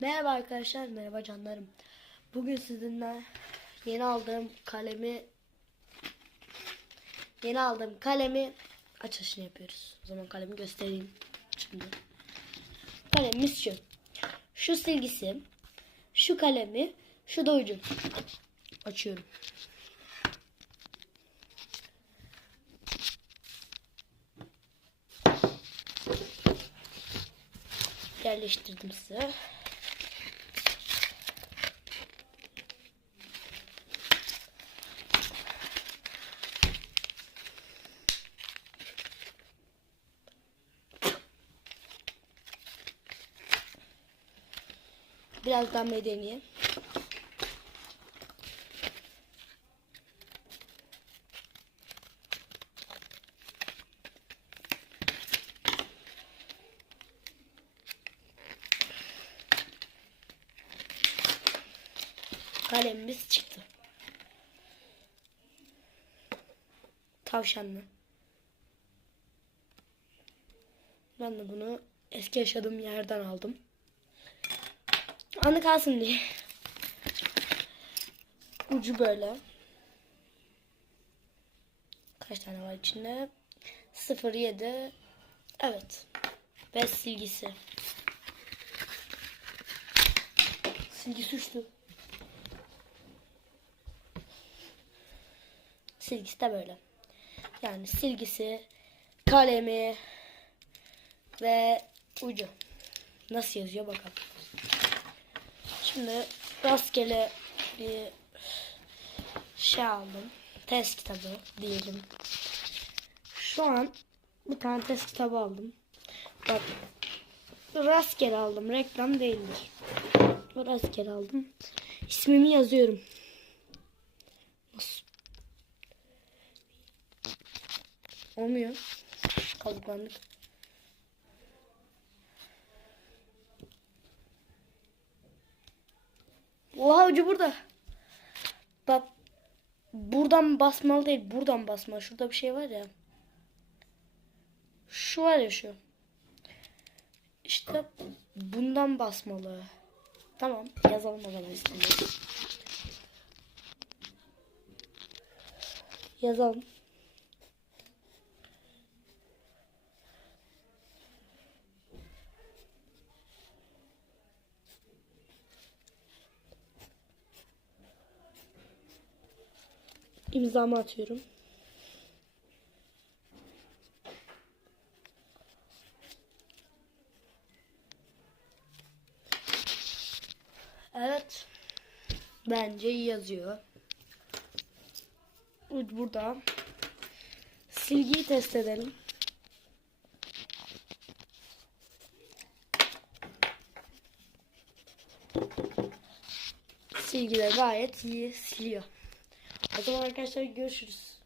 Merhaba arkadaşlar, merhaba canlarım. Bugün sizinle yeni aldığım kalemi yeni aldığım kalemi açılışını yapıyoruz. O zaman kalemi göstereyim şimdi. Kalemimiz şu. Şu silgisi, şu kalemi, şu da ucu. Açıyorum. Yerleştirdim size. Birazdan medeni. Kalemimiz çıktı. Tavşanlı. Ben de bunu eski yaşadığım yerden aldım. Anı kalsın diye. Ucu böyle. Kaç tane var içinde? 07 Evet. Ve silgisi. Silgisi uçtu. Silgisi de böyle. Yani silgisi, kalemi ve ucu. Nasıl yazıyor bakalım. Şimdi rastgele bir şey aldım. Test kitabı diyelim. Şu an bir tane test kitabı aldım. Bak rastgele aldım. Reklam değildir. Rastgele aldım. İsmimi yazıyorum. Nasıl? Olmuyor. Kazıklandık. Oha ucu burada. Bak buradan basmalı değil buradan basma. Şurada bir şey var ya. Şu var ya şu. İşte bundan basmalı. Tamam yazalım o zaman ismini. Yazalım. İmzamı atıyorum. Evet. Bence iyi yazıyor. Burada. Silgiyi test edelim. Silgi de gayet iyi siliyor. O zaman arkadaşlar görüşürüz.